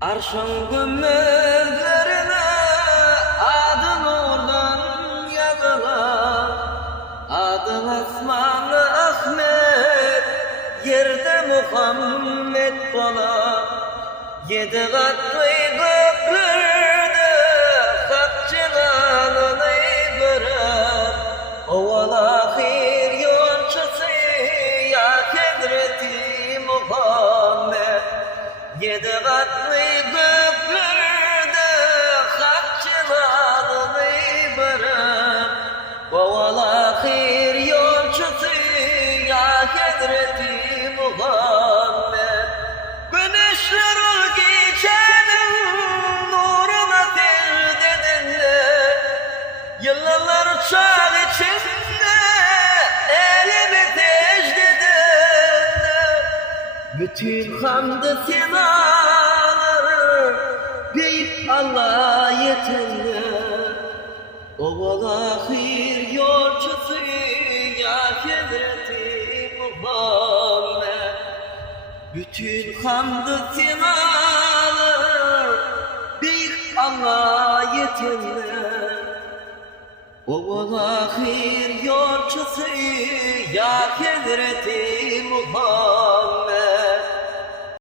Arşın gümmezlerine adın oradan yazılan, adın Osmanlı Ahmet, yerde Muhammed bana. Yedi katlı göklerde hak celalını gören, oval ahir yolcusu ya Hazreti Muhammed. Yedi katlı göklerde hak celalını gören, oval ahir yolcusu ya Hazreti Muhammed. Güneşler ol gecenin nuruna derdedinle, yıllar çal içinde elimi tecdidinle. Bütün hamd-ı senaları beyt Allah'a yetinle, oval ahir yolcusu ya Hazreti Muhammed. Bütün hamd-ı senalar bir Allah'a yetinler, oval ahir yolcusu ya Hazreti Muhammed.